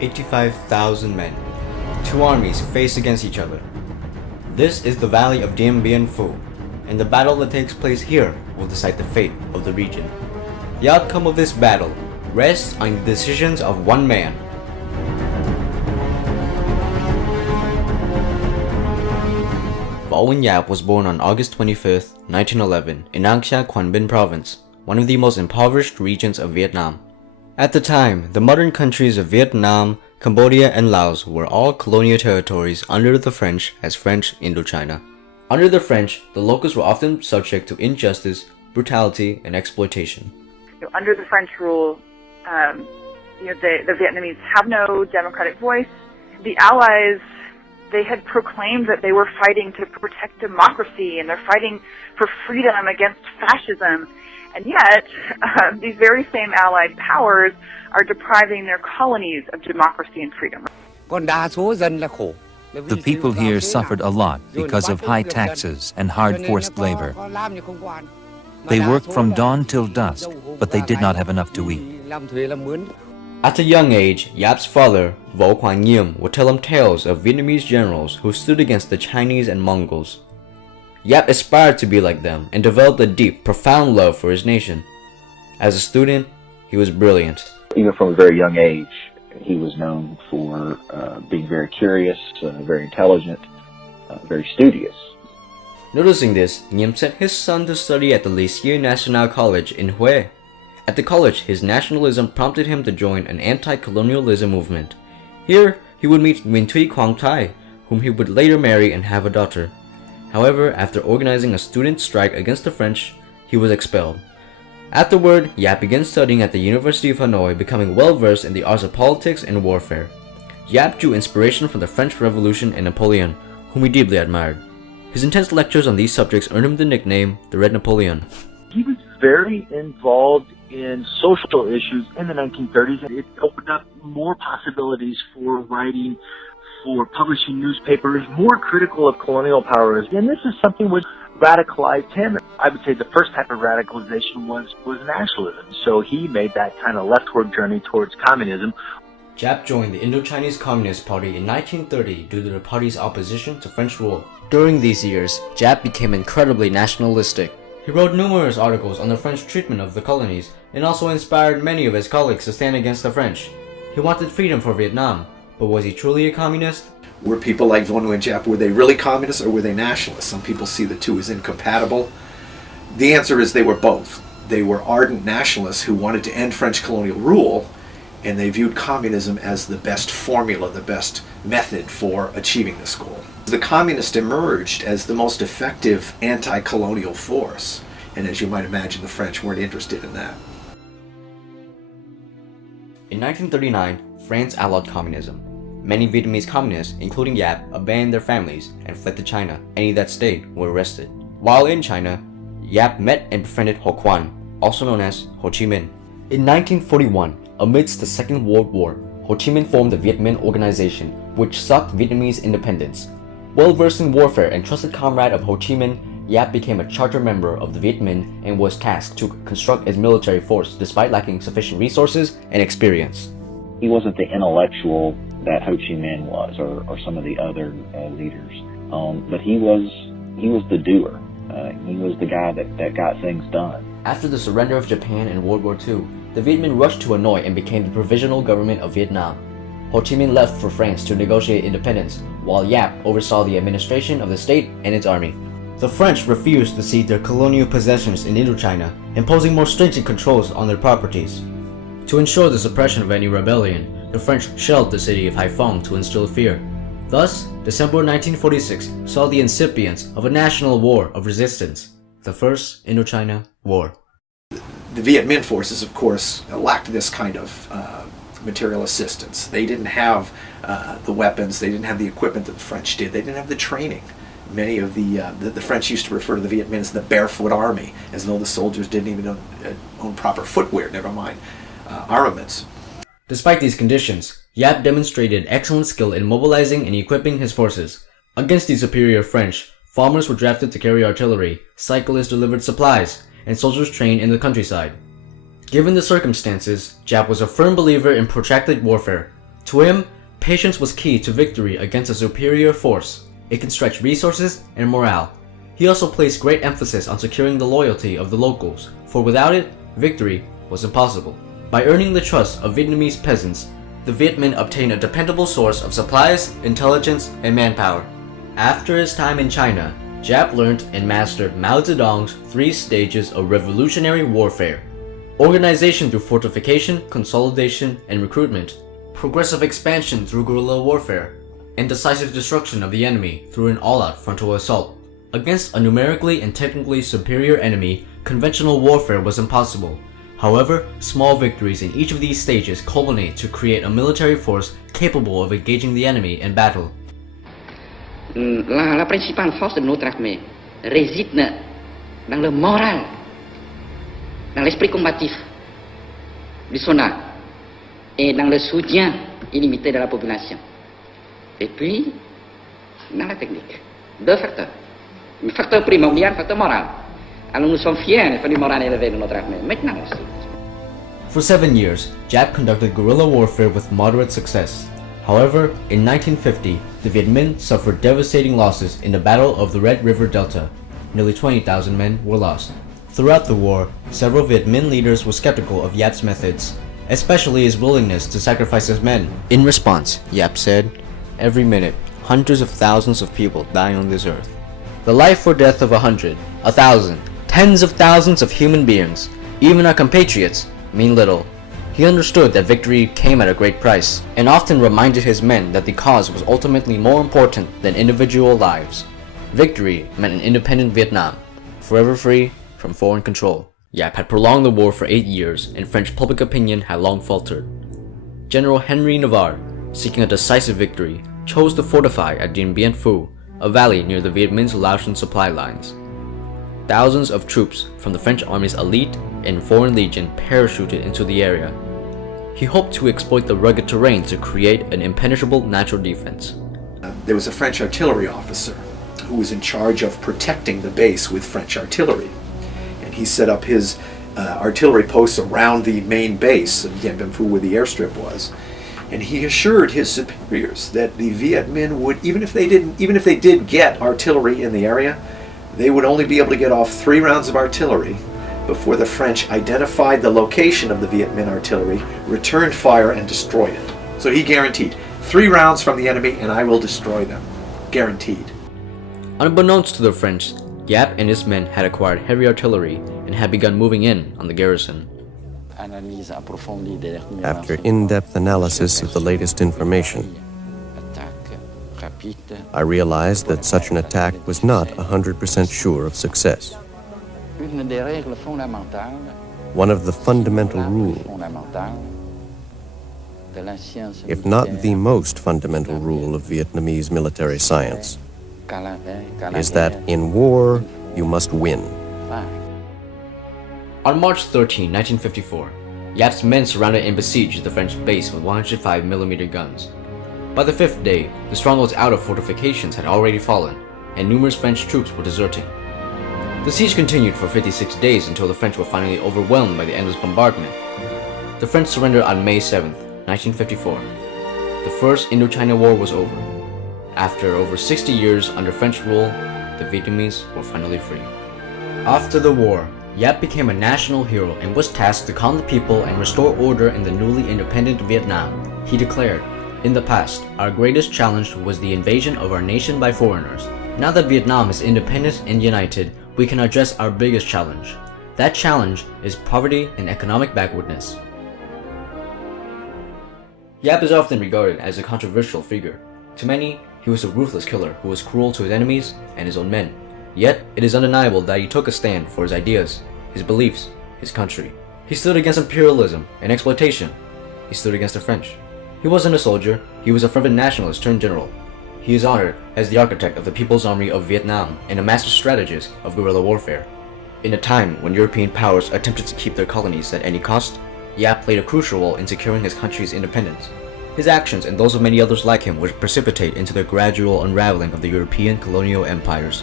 85,000 men. Two armies face against each other. This is the Valley of Dien Bien Phu, and the battle that takes place here will decide the fate of the region. The outcome of this battle rests on the decisions of one man. Vo Nguyen Giap was born on August 25, 1911 in Nang Sa Quang Binh Province, one of the most impoverished regions of Vietnam. At the time, the modern countries of Vietnam, Cambodia, and Laos were all colonial territories under the French as French Indochina. Under the French, the locals were often subject to injustice, brutality, and exploitation. Under the French rule, the Vietnamese have no democratic voice. The Allies, they had proclaimed that they were fighting to protect democracy and they're fighting for freedom against fascism. And yet, these very same Allied powers are depriving their colonies of democracy and freedom. The people here suffered a lot because of high taxes and hard forced labor. They worked from dawn till dusk, but they did not have enough to eat. At a young age, Giap's father, Vo Quang Nghiêm, would tell him tales of Vietnamese generals who stood against the Chinese and Mongols. Giap aspired to be like them and developed a deep, profound love for his nation. As a student, he was brilliant. Even from a very young age, he was known for being very curious, very intelligent, very studious. Noticing this, Nghiêm sent his son to study at the Lycée National College in Hue. At the college, his nationalism prompted him to join an anti-colonialism movement. Here, he would meet Nguyen Thuy Quang Thai, whom he would later marry and have a daughter. However, after organizing a student strike against the French, he was expelled. Afterward, Giap began studying at the University of Hanoi, becoming well-versed in the arts of politics and warfare. Giap drew inspiration from the French Revolution and Napoleon, whom he deeply admired. His intense lectures on these subjects earned him the nickname the Red Napoleon. He was very involved in social issues in the 1930s. It opened up more possibilities for writing, for publishing newspapers, more critical of colonial powers. And this is something which radicalized him. I would say the first type of radicalization was nationalism. So he made that kind of leftward journey towards communism. Giap joined the Indochinese Communist Party in 1930 due to the party's opposition to French rule. During these years, Giap became incredibly nationalistic. He wrote numerous articles on the French treatment of the colonies and also inspired many of his colleagues to stand against the French. He wanted freedom for Vietnam, but was he truly a communist? Were people like Vo Nguyen Giap, were they really communists or were they nationalists? Some people see the two as incompatible. The answer is they were both. They were ardent nationalists who wanted to end French colonial rule, and they viewed communism as the best formula, the best method for achieving this goal. The communists emerged as the most effective anti-colonial force, and as you might imagine, the French weren't interested in that. In 1939, France outlawed communism. Many Vietnamese communists, including Giap, abandoned their families and fled to China. Any that stayed were arrested. While in China, Giap met and befriended Ho Quan, also known as Ho Chi Minh. In 1941, amidst the Second World War, Ho Chi Minh formed the Viet Minh Organization, which sought Vietnamese independence. Well-versed in warfare and trusted comrade of Ho Chi Minh, Giap became a charter member of the Viet Minh and was tasked to construct its military force despite lacking sufficient resources and experience. He wasn't the intellectual that Ho Chi Minh was, or some of the other leaders, but he was the doer. He was the guy that got things done. After the surrender of Japan in World War II, the Viet Minh rushed to Hanoi and became the Provisional Government of Vietnam. Ho Chi Minh left for France to negotiate independence, while Giap oversaw the administration of the state and its army. The French refused to cede their colonial possessions in Indochina, imposing more stringent controls on their properties. To ensure the suppression of any rebellion, the French shelled the city of Haiphong to instill fear. Thus, December 1946 saw the incipience of a national war of resistance, the First Indochina War. The Viet Minh forces, of course, lacked this kind of material assistance. They didn't have the weapons, they didn't have the equipment that the French did, they didn't have the training. Many of the French used to refer to the Viet Minh as the barefoot army, as though the soldiers didn't even own proper footwear, never mind armaments. Despite these conditions, Giap demonstrated excellent skill in mobilizing and equipping his forces. Against the superior French, farmers were drafted to carry artillery, cyclists delivered supplies, and soldiers trained in the countryside. Given the circumstances, Giap was a firm believer in protracted warfare. To him, patience was key to victory against a superior force. It can stretch resources and morale. He also placed great emphasis on securing the loyalty of the locals, for without it, victory was impossible. By earning the trust of Vietnamese peasants, the Viet Minh obtained a dependable source of supplies, intelligence, and manpower. After his time in China, Giap learned and mastered Mao Zedong's 3 stages of revolutionary warfare: organization through fortification, consolidation, and recruitment, progressive expansion through guerrilla warfare, and decisive destruction of the enemy through an all-out frontal assault. Against a numerically and technically superior enemy, conventional warfare was impossible. However, small victories in each of these stages culminate to create a military force capable of engaging the enemy in battle. La principale force de notre armée réside dans le moral, dans l'esprit combatif du soldat et dans le soutien illimité de la population. Et puis, dans la technique. 2 facteurs. Le facteur primordial, le facteur moral. Alors nous sommes fiers du moral élevé de notre armée. Maintenant aussi. For 7 years, Giap conducted guerrilla warfare with moderate success. However, in 1950, the Viet Minh suffered devastating losses in the Battle of the Red River Delta. Nearly 20,000 men were lost. Throughout the war, several Viet Minh leaders were skeptical of Giap's methods, especially his willingness to sacrifice his men. In response, Giap said, "Every minute, hundreds of thousands of people die on this earth. The life or death of 100, 1,000, tens of thousands of human beings, even our compatriots, mean little." He understood that victory came at a great price, and often reminded his men that the cause was ultimately more important than individual lives. Victory meant an independent Vietnam, forever free from foreign control. Giap had prolonged the war for 8 years, and French public opinion had long faltered. General Henry Navarre, seeking a decisive victory, chose to fortify at Dien Bien Phu, a valley near the Viet Minh's Laotian supply lines. Thousands of troops from the French Army's elite and Foreign Legion parachuted into the area. He hoped to exploit the rugged terrain to create an impenetrable natural defense. There was a French artillery officer who was in charge of protecting the base with French artillery. And he set up his artillery posts around the main base of Dien Bien Phu, where the airstrip was. And he assured his superiors that the Viet Minh would, even if they did get artillery in the area, they would only be able to get off 3 rounds of artillery before the French identified the location of the Viet Minh artillery, returned fire, and destroyed it. So he guaranteed 3 rounds from the enemy and I will destroy them. Guaranteed. Unbeknownst to the French, Giap and his men had acquired heavy artillery and had begun moving in on the garrison. After in-depth analysis of the latest information, I realized that such an attack was not 100% sure of success. One of the fundamental rules, if not the most fundamental rule of Vietnamese military science, is that in war, you must win. On March 13, 1954, Giap's men surrounded and besieged the French base with 105mm guns. By the 5th day, the strongholds out of fortifications had already fallen, and numerous French troops were deserting. The siege continued for 56 days until the French were finally overwhelmed by the endless bombardment. The French surrendered on May 7, 1954. The First Indochina War was over. After over 60 years under French rule, the Vietnamese were finally free. After the war, Giap became a national hero and was tasked to calm the people and restore order in the newly independent Vietnam. He declared, "In the past, our greatest challenge was the invasion of our nation by foreigners. Now that Vietnam is independent and united, we can address our biggest challenge. That challenge is poverty and economic backwardness." Giap is often regarded as a controversial figure. To many, he was a ruthless killer who was cruel to his enemies and his own men. Yet, it is undeniable that he took a stand for his ideas, his beliefs, his country. He stood against imperialism and exploitation. He stood against the French. He wasn't a soldier, he was a fervent nationalist turned general. He is honored as the architect of the People's Army of Vietnam and a master strategist of guerrilla warfare. In a time when European powers attempted to keep their colonies at any cost, Giap played a crucial role in securing his country's independence. His actions and those of many others like him would precipitate into the gradual unraveling of the European colonial empires.